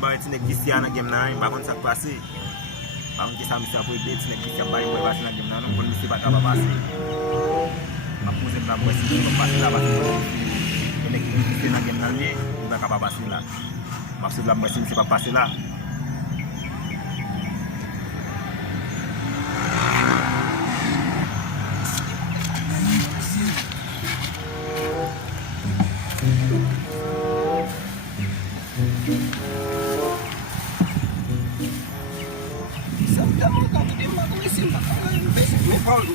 ba ti nek Christian nan game nan, ba kon sak pase. Ba kon ki sa misi apoy bet, ti nek Christian ba yon boy basi nan game nan, non kon misi bat aba pase. Ma pose plan mwen si yon pase la basi yon. Yon nek Christian nan game nan li, yon ba kaba basi la. Ma pose plan mwen si misi pa pase la.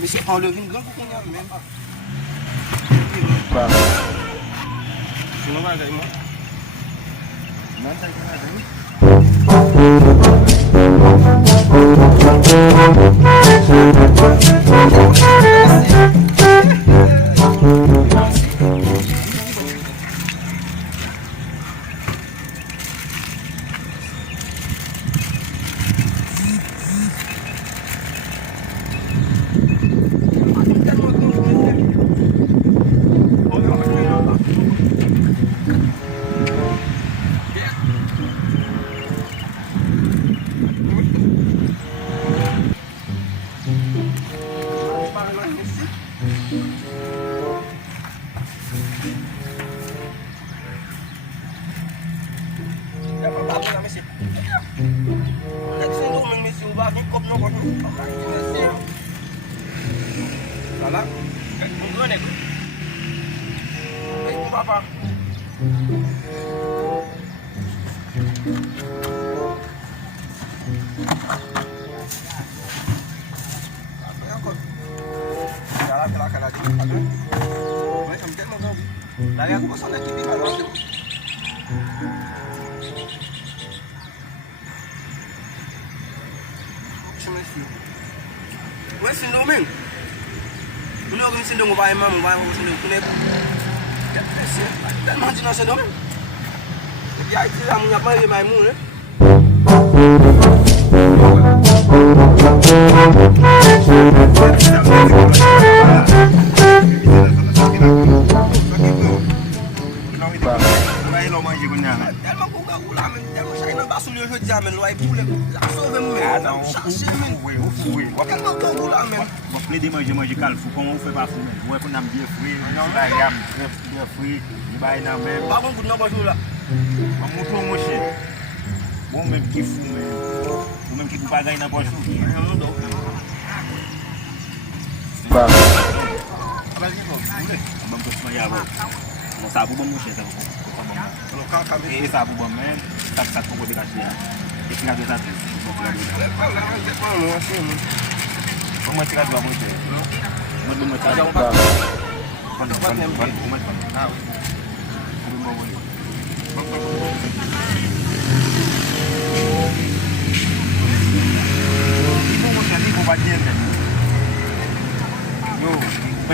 Monsieur Paulo vin grand pour qu'on même pas. Tu n'as pas moi. Non,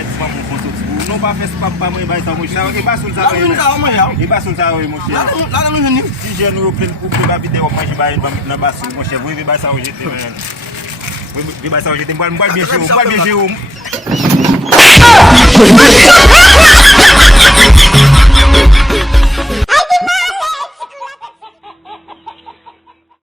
ça não vai fazer para mãe vai estar muito e vai soltar e vai soltar o mochê lá no menino se já no pleno o da vídeo mais vai na base o mochê vai sair hoje tem vai sair hoje tem vai beijar